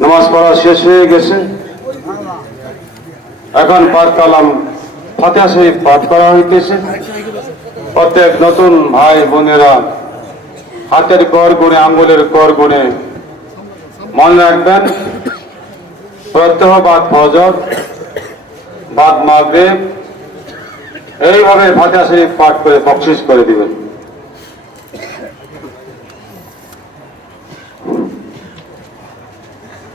নামাজ পড়া শেষ হয়ে গেছে। এখন পাঠ কালাম ফাতেহা শরীফ পাঠ করা হইতেছে। প্রত্যেক নতুন ভাই বোনেরা হাতের কর গুণে আঙ্গুলের কর গুণে মনে রাখবেন, প্রত্যহ বাদ ফজর, বাদ মাগরিব, এইভাবে ফাতেহা শরীফ পাঠ করে বকশিস করে দিবেন।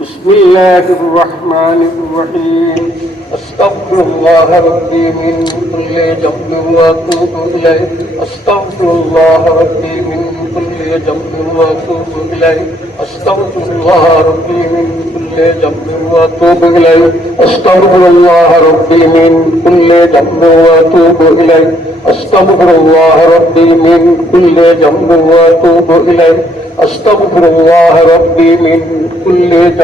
بسم الله الرحمن الرحيم. أستغفر الله ربي من كل ذنب وأتوب إليه. أستغفر الله ربي من كل ذنب وأتوب إليه. أستغفر الله ربي من كل ذنب وأتوب إليه. أستغفر الله ربي من كل ذنب وأتوب إليه. أستغفر الله ربي من كل ذنب وأتوب إليه. أستغفر الله ربي من كل ذنب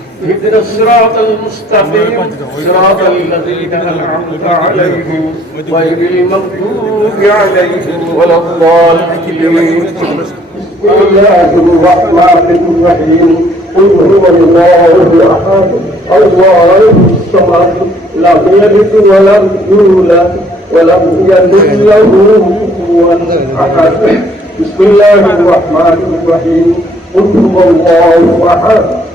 اهدنا الصراط المستقيم. صراط الذين أنعمت عليهم غير المغضوب عليهم ولا الضالين. بسم الله الرحمن الرحيم. قل هو الله أحد. الله الصمد. لم يلد ولم يولد ولم يكن له كفوا أحد. بسم الله الرحمن الرحيم. قل هو الله أحد.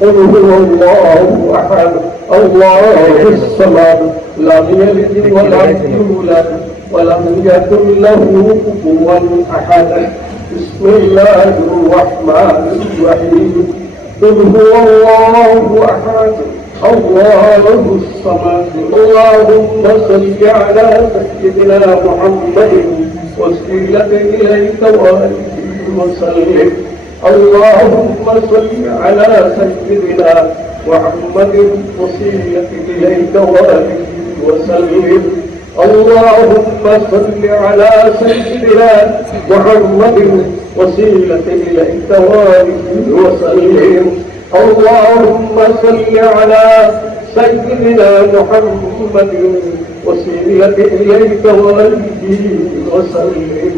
قل هو الله أحد. الله الصمد لم يلد ولم يولد ولم يكن له كفوا أحد. بسم الله الرحمن الرحيم. قل هو الله أحد. الله الصمد اللهم صل على سيدنا محمد وسيلة إليك واليه وسلم. اللهم صل على سيدنا محمد وسيلة إليك واليه وسلم. اللهم صل على سيدنا محمد وسيلة إليك واليه وسلم. اللهم صل على سيدنا محمد وسيلة إليك واليه وسلم اللهم صل على سيدنا محمد وسيلة إليك واليه وسلم.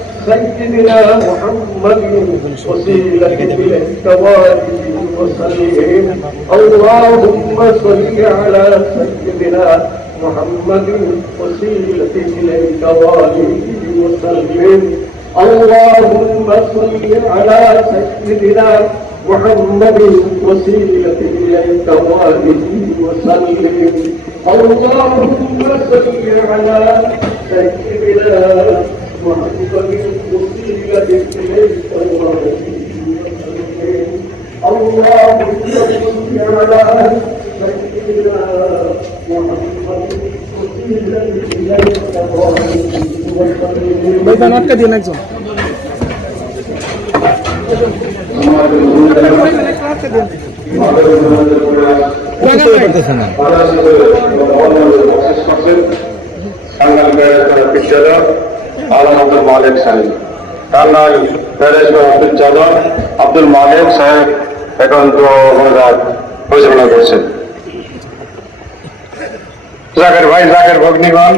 سيدنا محمد وسيلة واليه وسلم اللهم صل على سيدنا محمد وسيلة واليه وسلم. اللهم صل على سيدنا محمد وسيلة واليه وسلم اللهم صل على سيدنا ভাই আটকা দিয়ে একজন সাংবাদিক বিদ্যালয় আলমদুল মালিক সাহেব। কান্নাল ব্যারিস্টার আব্দুল যাদব আব্দুল মালিক সাহেব এখন দোয়া পরিচালনা করছেন। জাকের ভাই, জাকের ভগ্নিগণ।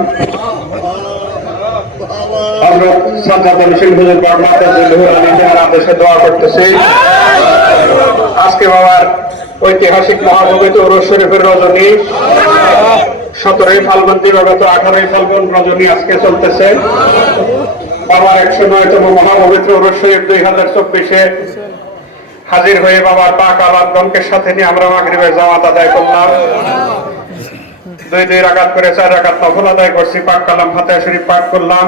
করতেছে। আজকে বাবার ঐতিহাসিক মহাপবিত্র রোজ শরীফের রজনী। সতেরোই ফাল্গুন, দিবাগত আঠারোই ফাল্গুন রজনী আজকে চলতেছে। বাবার একশো নয়তম মহাপবিত্র রোজ শরীফ দুই হাজার চব্বিশে হাজির হয়ে বাবার পাক আলাদগণকে সাথে নিয়ে আমরা মাগরিবের জামাত আদায় করলাম। দুই দুই রাকাত করে চার রাকাত নফল আদায় করছি, পাক কালাম ফাতে শরীফ পাঠ করলাম।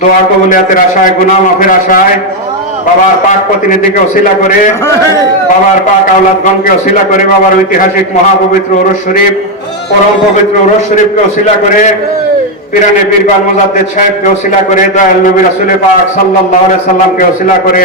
দোয়া কবুলিয়াতের আশায়, গুনাহ মাফের আশায়। বাবার পাক প্রতিনিধিকে অশিলা করে। বাবার পাক আওলাদগণকে অশিলা করে। বাবার ঐতিহাসিক মহাপবিত্র ওরস শরীফ, পরম পবিত্র ওরস শরীফকে অশিলা করে। পিরানে পীরগণ মোজাদ্দেদ সাহেবকে অশিলা করে। দয়াল নবী রাসুল পাক আলাইহি সাল্লামকে অশিলা করে।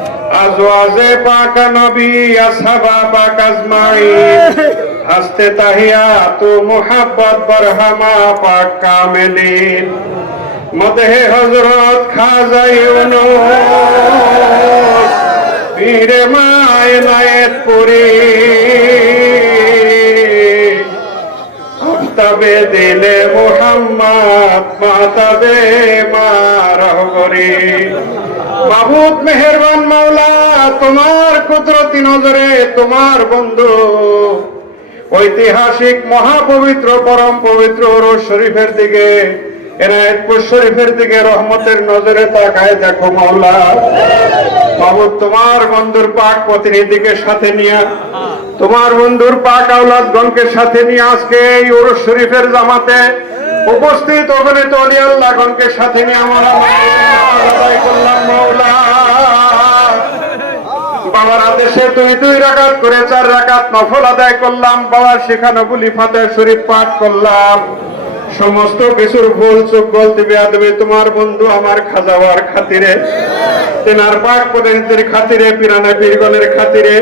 আজওয়াজ পাক নবী আসহাবা পাক আজমাইন হস্তে তাহিয়াতু মুহাব্বত বরহামা পাক কামিলিন মদহে হজরত খাজা ইউনুস, পীরে মায় নায়েত পুরী তবে দিলে মোহাম্মদ, মাতাবে মারহবরি মাবুদ মেহেরবান মাওলা, তোমার কুদরতি নজরে তোমার বন্ধু। ঐতিহাসিক মহাপবিত্র, পরম পবিত্র শরীফের দিকে শরীফের দিকে রহমতের নজরে তাকায় দেখো মাওলা। মাহবুব তোমার বন্ধুর পাক প্রতিনিধিকে সাথে নিয়ে, তোমার বন্ধুর পাক আওলাদ গণকে সাথে নিয়ে আজকে এই ওরস শরীফের জামাতে উপস্থিত ওখানে তো গণকে সাথে নিয়ে আমরা করলাম মাওলা। বাবার আদেশে দুই দুই রাকাত করে চার রাকাত নফল আদায় করলাম, বাবার শেখানো বলি ফাতে শরীফ পাঠ করলাম। সমস্ত কিছুর ভুল, চোখ বলতে বেয়াদবে, তোমার বন্ধু আমার খাজাওয়ার খাতিরে, তেনার পাক প্রতিনিধির খাতিরে, পিরানা বীরগণের খাতিরে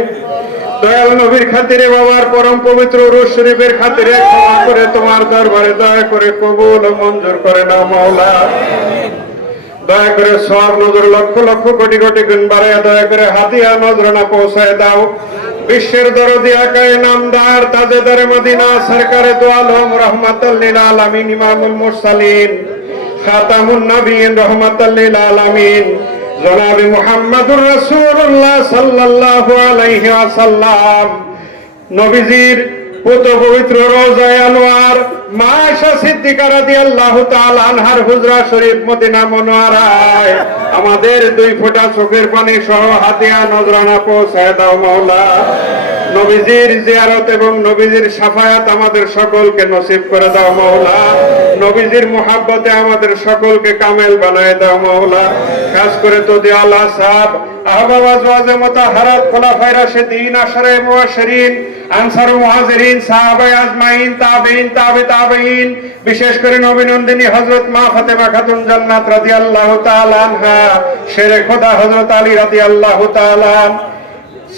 দয়াল নবীর খাতিরে বাবার পরম পবিত্র রুশ শরীফের খাতিরে ক্ষমা করে তোমার দরবারে দয়া করে কবুল মঞ্জুর করে নাও, মাওলা। দয়া করে সব নজর লক্ষ লক্ষ কোটি কোটি গুণ বাড়ায়, দয়া করে হাতিয়া নজরানা পৌঁছায় দাও। বিশ্বের দরদি আকায় নামদার তাজেদারে মদিনা সরকারে দো আলম রহমাতাল্লিল আলামিন, ইমামুল মুরসালিন, খাতামুন নবীন রহমাতাল্লিল আলামিন। জনাবি মুহাম্মাদুর রসুল্লাহ সাল্লাল্লাহু আলাইহি ওয়াসাল্লাম। নবীজির পুত পবিত্র রোজায় আনোয়ার মা আয়েশা সিদ্দিকা রাদিয়াল্লাহু তাআলা আনহার হুজরা শরীফ মদিনা মনোয়ারায়। আমাদের দুই ফোঁটা চোখের পানি সহ হাতিয়া নজরানা পৌঁছায় দাও মাওলা। নবীজির জিয়ারত এবং নবীজির সাফায়াত আমাদের সকলকে নসিব করে দাও মাওলা। নবীজির মোহাব্বতে আমাদের সকলকে কামেল বানায় দাও মাওলা। খাস করে তো দিয়ালা সাহেব আহবাব আজওয়াজে মুতাহারাত খোলাফায়ে রাশিদিন আশরে মুবাশশিরিন, আনসার মুহাজিরিন, সাহাবায়ে আজমাইন তাবেইন তাবে তাবেইন বিশেষ করে নবীনন্দিনী হযরত মা ফাতেমা খাতুন জান্নাত রাদিয়াল্লাহু তাআলা আনহা, শেরে খোদা হযরত আলী রাদিয়াল্লাহু তাআলা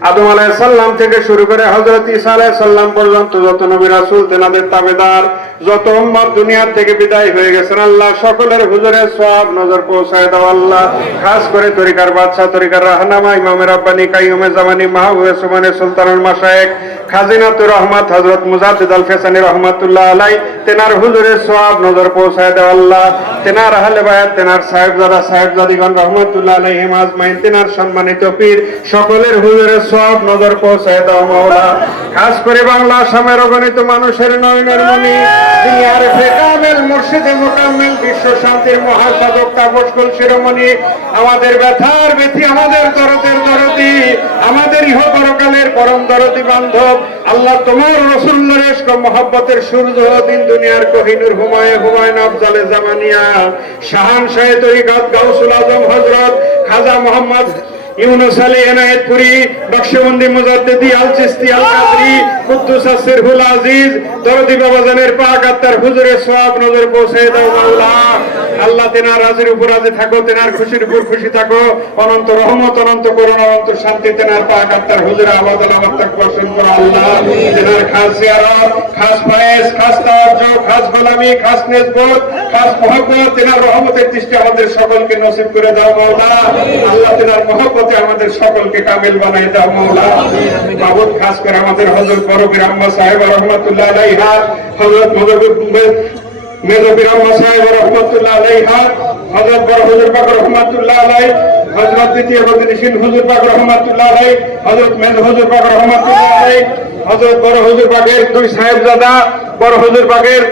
আদম আলাহ সাল্লাম থেকে শুরু করে হজরত ইসা আলাহ সাল্লাম পর্যন্ত যত নবী রাসুল, তেনাদের তাবেদার, যত উম্মত দুনিয়ার থেকে বিদায় হয়ে গেছেন, আল্লাহ সকলের হুজুরে সব নজর পৌঁছায় দাও আল্লাহ। খাস করে তরিকার বাদশাহ, তরিকার রাহনামা ইমামের আব্বানি কাইমে জামানি, মাহবুবে সুমানে সুলতানুল মাশায়েক খাজিনাতুর রহমত হজরত মুজাদ্দিদ আল ফেসানি রহমতুল্লাহ আলাই তেনার হুজুরের সব নজর পৌঁছায় দেওয়া আল্লাহ, তেনার আহলে বায়াত, তেনার সাহেবজাদা, সাহেবজাদিগণ রহমতুল্লাহ আলাইহিম আজমাইন তেনার সম্মানিত পীর, সকলের হুজুরের সব নজর পৌঁছায় দাও মাওলা। খাস করে বাংলা আসামের অগণিত মানুষের নয়নের মনি দুনিয়ার ফেকামেল মুর্শিদে মোকাম্মেল, বিশ্ব শান্তির মহাসাধক তাপস্কুল শিরোমণি। আমাদের ব্যথার ব্যথি আমাদের দরদের দরদি, আমাদের ইহ পরকালের পরম দরদি বান্ধব। আল্লাহ তোমার রসুল্লার ও মহব্বতের সূর্য দিন দুনিয়ার কোহিনুর হুমায় হুমায়ুন আফজালে জামানিয়া, শাহান শাহে তরিকাত গাউসুল আজম হযরত খাজা মোহাম্মদ ইউনুস আলী এনায়েতপুরি নকশবন্দি মুজাদ্দিদি আল চিস্তি আল কাদরি কুদ্দুস আসিরহুল আজিজ, দরদি বাবাজানের পাক আত্মার হুজুরের সওয়াব নজর পৌঁছে দাও মাওলা। আল্লাহ তেনার রাজের উপর রাজে থাকো, তেনার খুশির উপর খুশি থাকো। অনন্ত রহমত, অনন্ত করুণা, অনন্ত শান্তি তেনার পাক আত্মার হুজুরে আবাদ আলামত তাক বর্ষণ করো আল্লাহ। তেনার খাস জিয়ারত, খাস ফায়েজ, খাস তাওয়াজ্জ, খাস গোলামি, খাস নেসবত খাস মহব্বত, তেনার রহমতের দৃষ্টি আমাদের সকলকে নসিব করে দাও মাওলা। আল্লাহ তেনার মহব্বতে আমাদের সকলকে কামিল বানাই দাও, মাওলা। মাবুদ খাস করে আমাদের হযরত বড়বীর আম্মা সাহেব রহমাতুল্লাহ আলাইহা, হযরত মদবুর মেজবির আম্মা সাহেব রহমাতুল্লাহ আলাইহা বড় পাক আলাই দ্বিতীয় পাক আলাই মেজ পাক আলাই বড় পাকের দুই সাহেবজাদা, বড় পাকের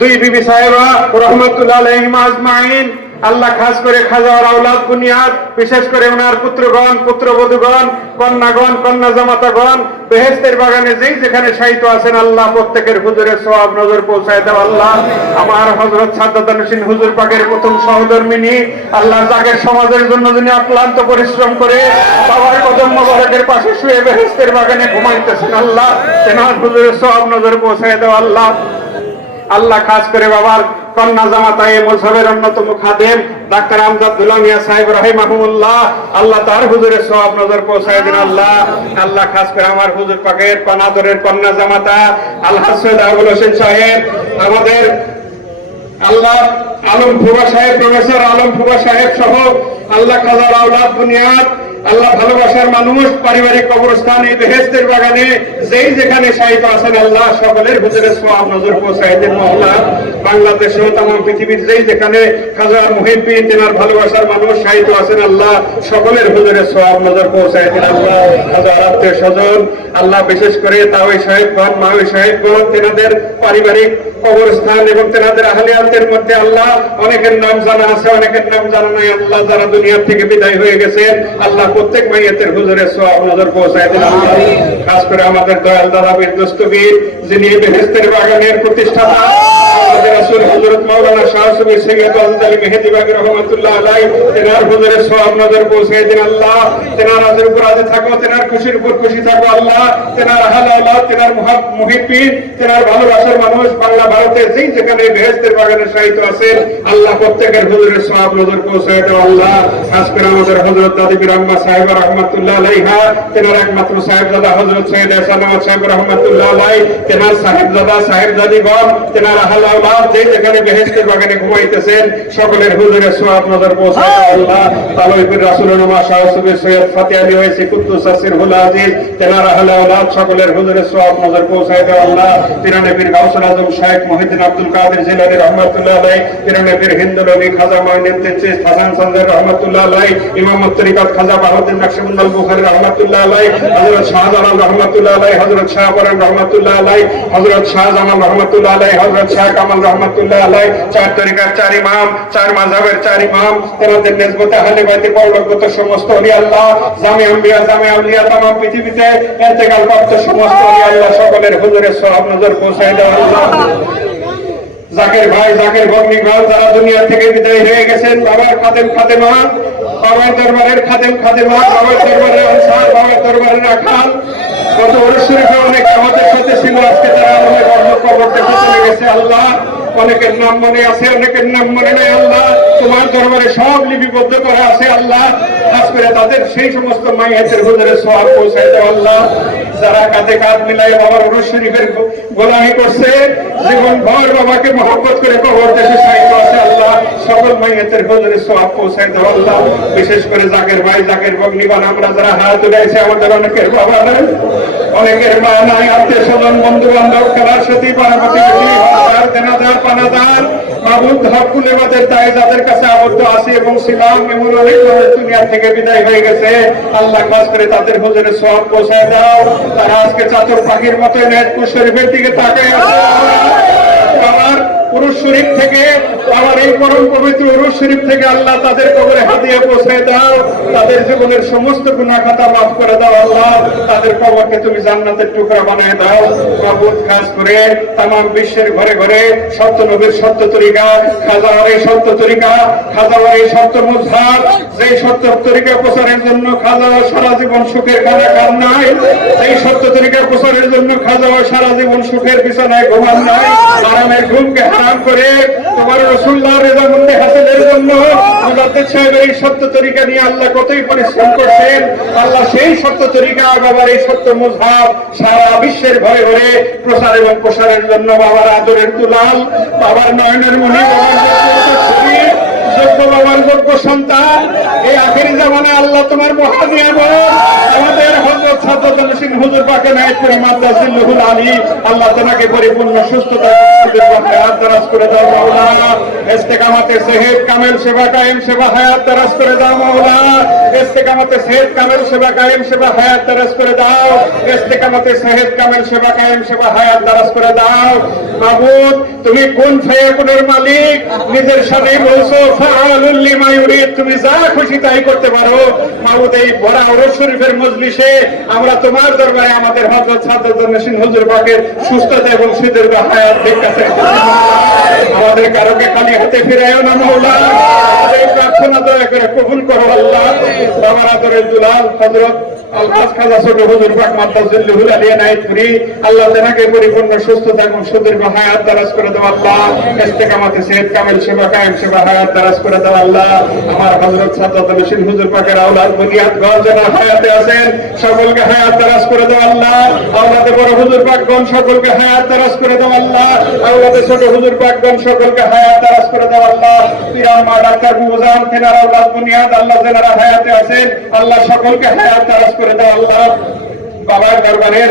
দুই বিবি সাহেবা, রহমতুল্লাহ আলাইহিম আজমাইন। আল্লাহ খাস করে খাজার আওলাদ বুনিয়াদ, বিশেষ করে ওনার পুত্রগণ, পুত্রবধূগণ, কন্যাগণ কন্যা জামাতাগণ বেহেস্তের বাগানে যেই যেখানে সাহিত্য আছেন আল্লাহ, প্রত্যেকের হুজুরের সওয়াব নজর পৌঁছায় দাও আল্লাহ। আমার হযরত সাদ্দাতানুসিন হুজুর পাকের প্রথম সহধর্মিনী আল্লাহ জাগের সমাজের জন্য যিনি অক্লান্ত পরিশ্রম করে বাবার কদম মোবারকের পাশে শুয়ে বেহেস্তের বাগানে ঘুমাইতেছেন আল্লাহ, তেনার হুজুরের সওয়াব নজর পৌঁছায় দাও আল্লাহ। আল্লাহ খাস করে বাবার কন্যা জামাতা এ মজহবের অন্যতম খাদেম, ডাক্তার আমজাদ দুলামিয়া সাহেব আল্লাহ তার হুজুরের সব নজর পৌঁছায় দিন আল্লাহ। আল্লাহ খাস করে আমার হুজুর পাকের কন্যা জামাতা আল্লাহ সৈয়দ আবুল হোসেন সাহেব, আমাদের আল্লাহ আলম ফুবা সাহেব, প্রফেসর আলম ফুবা সাহেব সহ আল্লাহ খাজার আওলাদ বুনিয়াদ আল্লাহ ভালোবাসার মানুষ, পারিবারিক কবরস্থান, এই বেহেস্তের বাগানে, যেই যেখানে সাহিত্য আছেন আল্লাহ, সকলের ভিতরে সব নজর দেন মহল্লা বাংলাদেশ তাম পৃথিবীর যেই যেখানে খাজার মুহিব্বিন তেনার ভালোবাসার মানুষ সাহিত্য আছেন আল্লাহ, সকলের ভিতরে সব নজর পৌঁছায় দেন আল্লাহ। খাজার আত্মীয় স্বজন, আল্লাহ বিশেষ করে তাওই সাহেবগণ মাওই সাহেবগণ, তেনাদের পারিবারিক কবরস্থান এবং তেনাদের আহলিয়াতের মধ্যে আল্লাহ অনেকের নাম জানা আছে, অনেকের নাম জানা নাই। আল্লাহ যারা দুনিয়ার থেকে বিদায় হয়ে গেছেন, আল্লাহ প্রত্যেক মাইয়াতের হুজুরের সব নজর পৌঁছায় দিন খাস করে আমাদের দয়াল দাদা বীর দস্তবীর যিনি বেহেস্তের বাগানের প্রতিষ্ঠাতা। আমাদের ভালোবাসার মানুষ বাংলা ভারতের যেই যেখানে বেহেস্তের বাগানের সাহিত্য আছেন আল্লাহ প্রত্যেকের হুজুরের সব নজর দাও আল্লাহ। খাস আমাদের হযরত দাদি বিরাম্মা সাহেব রহমাতুল্লাহ আলাইহা, তেনার একমাত্র সাহেবজাদা হযরত সৈয়দ এহসান সাহেব রহমাতুল্লাহ আলাই তেনার সাহেবজাদা সাহেবজাদিগণ তেনার আহল আওলাদ যেই যেখানে বেহেস্তের বাগানে ঘুমাইতেছেন সকলের হুজুরের সওয়াব নজর পৌঁছায় আল্লাহ। রাসূলুর নামা শাহ সুবীর সৈয়দ ফাতে আলী ওয়াইসি কুদ্দুস আসির হুল আজিজ। তেনার আহল আওলাদ সকলের হুজুরের সওয়াব নজর পৌঁছায় দাও Allah. তিরানবীর Ghausul Azam Sheikh Muhiuddin Abdul Qadir Jilani রহমাতুল্লাহ আলাই তিরানবীর হিন্দুল আলী খাজা মাইনুদ্দিন চিস হাসান সঞ্জয় রহমাতুল্লাহ আলাই ইমাম তরিকাত খাজা বাহাউদ্দিন নকশবন্দাল বুখারী রহমাতুল্লাহ আলাই হযরত শাহজালাল রহমাতুল্লাহ আলাই হযরত শাহ বরম রহমাতুল্লাহ আলাই হযরত শাহজামাল রহমাতুল্লাহ আলাই হযরত শাহ কামাল রহমাতুল্লাহ আলাই চার তরিকার চার ইমাম, চার মাযহাবের চার ইমাম তেনাদের নিসবতে আহলে বাইতে পরলোকগত সমস্ত ওলি আল্লাহ জামে আম্বিয়া, জামে আউলিয়া তাম পৃথিবীতে ইন্তেকাল প্রাপ্ত সমস্ত ওলি আল্লাহ সকলের হুজুরের সওয়াব নজর পৌঁছায় দাও আল্লাহ জাকের ভাই, জাকের ভগ্নি ভাই, যারা দুনিয়া থেকে বিদায় হয়ে গেছেন, বাবার খাদেম খাদেমা, বাবার দরবারের খাদেম খাদেমা, বাবার দরবারের আনসার, বাবার দরবারের রাখাল গত শরীফে অনেক আমাদের সাথে ছিল, আজকে তারা অনেক কবর চলে গেছে আল্লাহ। অনেকের নাম মনে আছে, অনেকের নাম মনে নেই আল্লাহ। তোমার দরবারে সব লিপিবদ্ধ করা আছে আল্লাহ। খাস করে তাদের সেই সমস্ত মাইয়াতের হুজুরে সব পৌঁছায় দাও আল্লাহ। যারা কাঁধে কাঁধ মিলাই বাবার অনুর শরীফের গোলামি করছে, জীবন ভর বাবাকে মহব্বত করে কবর দেশে সাহিত্য আছে আল্লাহ। সকল মাইয়াতের হুজুরে সব পৌঁছায় দাও আল্লাহ। বিশেষ করে জাকের ভাই, জাকের ভগ্নিবান আমরা যারা হাত তুলেছে আমাদের অনেকের বাবা নাই। অনেকের মা নাই, আত্মীয় স্বজন বন্ধু বান্ধব খেলার সাথী দেনাদার পানাদার মাহবুব হকুল তাই যাদের কাছে আবদ্ধ আছি এবং ছিলাম এমন অনেক মানুষ দুনিয়া থেকে বিদায় হয়ে গেছে, আল্লাহ খাস করে তাদের হুজুরে সব পৌঁছায় দাও। তারা আজকে চাতর পাখির মতো নেটপুর শরীফের দিকে তাকায় আমার উরুস শরীফ থেকে আমার এই পরম পবিত্র উরুস শরীফ থেকে আল্লাহ তাদের কবরে হাতিয়ে পৌঁছে দাও। তাদের জীবনের সমস্ত গুণা খাতা মাফ করে দাও আল্লাহ। তাদের কবরকে তুমি জান্নাতের টুকরা বানিয়ে দাও। মাবুদ খাস করে তাম বিশ্বের ঘরে ঘরে সত্য নবীর সত্য তরিকা খাজাওয়ার এই সত্য তরিকা খাজাওয়ার এই সত্য মুজহার যে সত্য তরিকা প্রচারের জন্য খাজাওয়া সারা জীবন সুখের খানা খান নাই সেই সত্য তরিকা প্রচারের জন্য খাজাওয়া সারা জীবন সুখের বিছানায় ঘুমান নাই আরামের ঘুমকে হারাম করে তোমার রসুল্লাহ রেজা রেজামন্দি হাসিলের জন্য মুজাদ্দিদ সাহেবের এই সত্য তরিকা নিয়ে আল্লাহ কতই পরিশ্রম করছেন, আল্লাহ সেই সত্য তরিকা বাবার এই সত্য মুজাব সারা বিশ্বের ভয়ে ভরে প্রসার এবং প্রসারের জন্য বাবার আদরের দুলাল, বাবার নয়নের মনে বাবার যোগ্য বাবার যোগ্য সন্তান। এই আখেরি জামানে আল্লাহ তোমার মহানিয়ামত আমাদের হজরত সাদ্দাত হোসেন হুজুর পাকে নাইট করে মাদ্রাসিল্লুহুল আলী, আল্লাহ তোমাকে পরিপূর্ণ সুস্থতা হায়াত দারাজ করে দাও মাওলা ইস্তেকামাতে সেহেদ কামেল সেবা কায়েম, সেবা হায়াত দারাজ করে দাও মাওলা ইস্তেকামাতে সেহেদ কামেল সেবা কায়েম, সেবা হায়াত দারাজ করে দাও। ইস্তেকামাতে সেহেদ কামেল সেবা কায়েম, সেবা হায়াত দারাজ করে দাও। মাহবুব তুমি কোন ফায়াকুনের মালিক? নিজের সাথেই বলছো তুমি যা খুশি তাই করতে পারো। মাহবুব এই ওরস শরীফের মজলিসে আমরা তোমার দরবারে আমাদের হযরত সাদ্দাত নসিন হুজুর পাকের সুস্থতা এবং সুদীর্ঘ হায়াত ভিক্ষা চাইতেছি। আমাদের কারোকে খালি হাতে ফিরাইও না প্রার্থনা দয়া করে কবুল করো আল্লাহ। আমার আদরের দুলাল হযরত আলহাজ খাজা ছোট হুজুর পাক মাদ্দাজুল্লুহুল আলিয়া নাইতপুরি। আল্লাহ তেনাকে পরিপূর্ণ সুস্থতা এবং সুদীর্ঘ হায়াত দারাজ করে দাও আল্লাহ। ইস্তেকামাতে সেহত কামেল সেবা, কায়েম সেবা, হায়াত দারাজ করে দাও আল্লাহ, আমার হযরত সাদ্দাত হোসেন হুজুর পাকের আওলাদ বুনিয়াদ যারা হায়াতে আছেন, সকলকে হায়াত দারাজ করে দাও আল্লাহ। আওলাদে বড় হুজুর পাকগণ, সকলকে হায়াত দারাজ করে দাও আল্লাহ। আওলাদে ছোট হুজুর পাকগণ, সকলকে হায়াত দারাজ করে দাও আল্লাহ। পিরান মা ডাক্তার মুজাম তেনার আওলাদ, বুনিয়াদ, আল্লাহ যারা হায়াতে আছেন, আল্লাহ সকলকে হায়াত দারাজ করে দাও আল্লাহ। বাবার দরবারের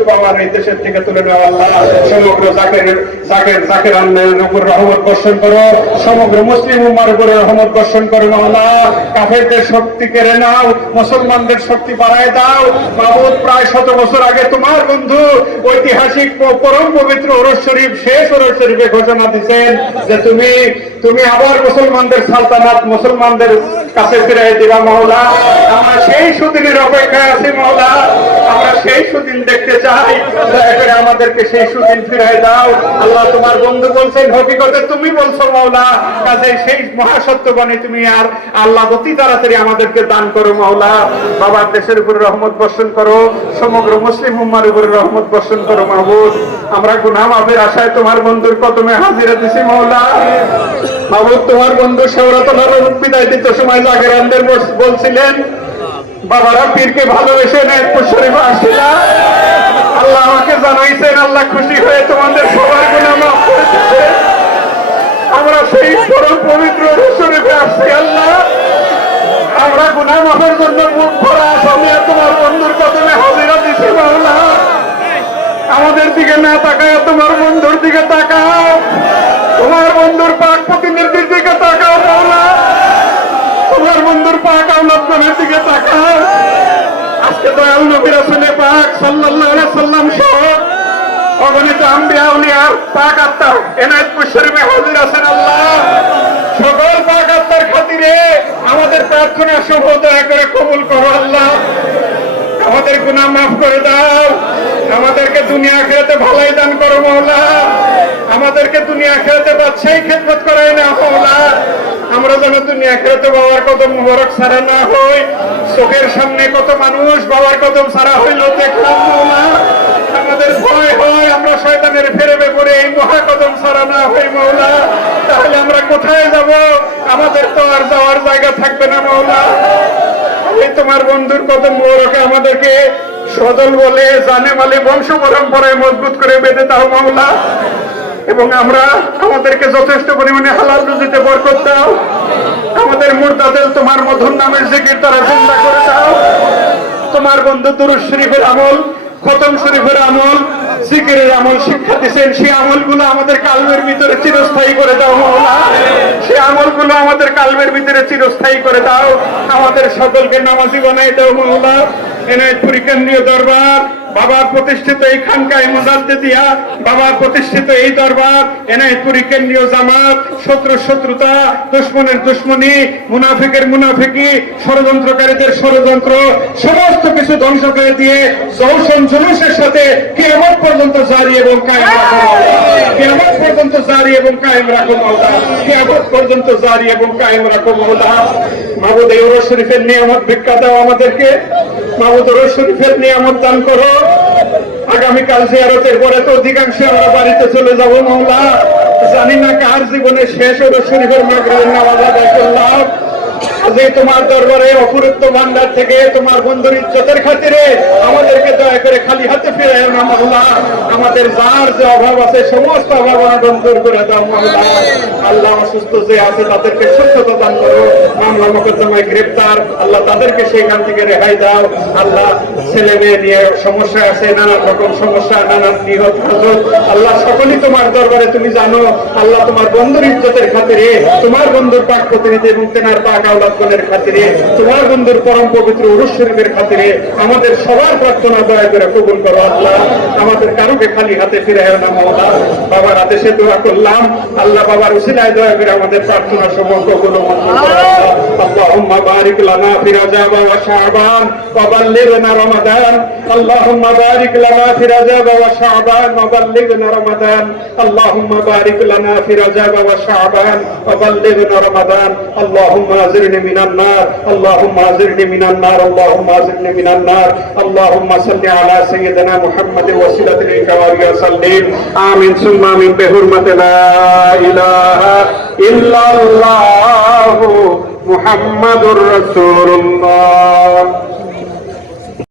মুসলমানদের শক্তি বাড়ায় দাও। প্রায় শত বছর আগে তোমার বন্ধু ঐতিহাসিক পরম পবিত্র ওরস শরীফ, শেষ ওরস শরীফে ঘোষণা দিচ্ছেন যে তুমি তুমি আবার মুসলমানদের সালতানাত, মুসলমানদের কাছে ফিরাই দিবা মহলা আমরা সেই সুদিনের অপেক্ষায় আছি মহলা আমরা সেই সুদিন দেখতে চাই। দয়া করে আমাদেরকে সেই সুদিন ফিরাই দাও। আল্লাহ তোমার বন্ধু বলছেন, হকিকতে তুমি বলছো, মাওলা। কাজে সেই তুমি আর আল্লাহ অতি তাড়াতাড়ি আমাদেরকে দান করো, মাওলা। বাবার দেশের উপরে রহমত বর্ষণ করো, সমগ্র মুসলিম উম্মার উপরে রহমত বর্ষণ করো মাহবুদ আমরা গুনাহ মাফের আশায় তোমার বন্ধুর কদমে হাজিরা দিছি, মাওলা। মাহবুদ তোমার বন্ধু সৌরতলার বিদায় দিতে সময় জাগেরানদের বলছিলেন, বাবারা পীরকে ভালোবেসে নায়কপুর শরীফে আসছিলা আল্লাহ আমাকে জানাইছেন, আল্লাহ খুশি হয়ে তোমাদের সবার গুণা মাফ করে আমরা সেই পরম পবিত্র শরীফে আসছি, আল্লাহ। আমরা গুনাহ মাফের জন্য মুখ ভরা আসামিয়া তোমার বন্ধুর কদমে হাজিরা দিছি, মাওলা। আমাদের দিকে না তাকায়, তোমার বন্ধুর দিকে তাকাও। তোমার বন্ধুর পাক প্রতিনিধির দিকে তাকাও, মাওলা। তোমার বন্ধুর পাক আউলাদের দিকে তাকাও। দয়াল নবী রাসূলে পাক সাল্লাল্লাহু সাল্লাম সহ অগণিত আম্বিয়া উলিয়ার পাক আত্মা এনায়েতপুর শরীফে হাজির আছেন আল্লাহ। সকল পাক আত্মার খাতিরে আমাদের প্রার্থনা সহ দয়া করে কবুল করো আল্লাহ। আমাদের গুনাহ মাফ করে দাও। আমাদেরকে দুনিয়া খেতে ভালাই দান করো মহলা আমাদেরকে দুনিয়া খেতে বাচ্চাই খেদমত করাই না মহলা আমরা যেন দুনিয়া খেতে বাবার কদম মোবারক ছাড়া না হই, চোখের সামনে কত মানুষ বাবার কদম ছাড়া হইল দেখলাম মহলা আমাদের ভয় হয়, আমরা শয়তানের ফেরেবে পড়ে এই মহা কদম ছাড়া না হই মহলা তাহলে আমরা কোথায় যাব? আমাদের তো আর যাওয়ার জায়গা থাকবে না এই তোমার বন্ধুর কদম মোরকে আমাদেরকে সদল বলে, জানে মালে বংশ পরম্পরায় মজবুত করে বেঁধে দাও মাওলা এবং আমরা আমাদেরকে যথেষ্ট পরিমাণে হালাল রুজিতে বরকত দাও। আমাদের মুর্দাদের তোমার মধুর নামের জিকির তারা চিন্তা করে দাও। তোমার বন্ধু দুরুজ শরীফের আমল, খতম শরীফের আমল, জিকিরের আমল, শিক্ষা দিচ্ছেন সেই আমলগুলো আমাদের কালবের ভিতরে চিরস্থায়ী করে দাও, মৌলা। সেই আমলগুলো আমাদের কালবের ভিতরে চিরস্থায়ী করে দাও। আমাদের সকলকে নামাজি বানাই দাও, মৌলা। এনায়তপুরি কেন্দ্রীয় দরবার বাবার প্রতিষ্ঠিত এই খানকায় মোজাদ্দে দিয়া বাবার প্রতিষ্ঠিত এই দরবার, এনায়তপুরি কেন্দ্রীয় জামাত, শত্রু শত্রুতা, দুশ্মনের দুশ্মনী, মুনাফিকের মুনাফিকি, ষড়যন্ত্রকারীদের ষড়যন্ত্র, সমস্ত কিছু ধ্বংস করে দিয়ে জৌসন জুলুসের সাথে কেমন পর্যন্ত জারি এবং কায়েম কেমন পর্যন্ত জারি এবং কায়েম রাখো কেমন পর্যন্ত জারি এবং কায়েম রাখো মৌলা মাহবুদ ওরস শরীফের নিয়ামত ভিক্ষা দাও আমাদেরকে। মাহবুদ শরীফের নিয়ামত দান করো। আগামীকাল জিয়ারতের পরে তো অধিকাংশ আমরা বাড়িতে চলে যাব মামলা জানি না কার জীবনে শেষ ওরস শরীফের মাগরের নামাজ আদায় করলাম। আজকে তোমার দরবারে অপুরুত্ব ভান্ডার থেকে তোমার বন্ধুর ইজ্জতের খাতিরে আমাদেরকে দয়া করে খালি হাতে ফিরে না মামলা আমাদের যার যে অভাব আছে, সমস্ত অভাব অনটন দূর করে দাও মামলা আল্লাহ অসুস্থ যে আছে, তাদেরকে সুস্থতা দান করো। মামলা মোকদ্দমায় গ্রেপ্তার। আল্লাহ তাদেরকে সেইখান থেকে রেহাই দাও। আল্লাহ ছেলে মেয়ে নিয়ে সমস্যা আছে নানান রকম সমস্যা নানান নিহত আল্লাহ সকলেই তোমার দরবারে, তুমি জানো, আল্লাহ তোমার বন্ধুর ইজ্জতের খাতিরে তোমার বন্ধুর পাক প্রতিনিধি এবং তেনার পাক আউলাদগণের খাতিরে, তোমার বন্ধুর পরম পবিত্র শরীফের খাতিরে আমাদের সবার প্রার্থনা দয়া করে কবুল করো, আল্লাহ। আমাদের কারোকে খালি হাতে ফিরে না মৌলা বাবার আদেশে দোয়া করলাম। আল্লাহ বাবার উসিলায় দয়া করে আমাদের প্রার্থনা সমূহ কবুল اللهم بارك لنا في رجب وشعبان وبلغنا رمضان اللهم بارك لنا في رجب وشعبان وبلغنا رمضان اللهم بارك لنا في رجب وشعبان وبلغنا رمضان اللهم اجرني من النار اللهم اجرني من النار اللهم اجرني من النار اللهم صل على سيدنا محمد وسيلة الكواري وسلم آمين ثم آمين بحرمة لا إله إلا الله محمد رسول الله.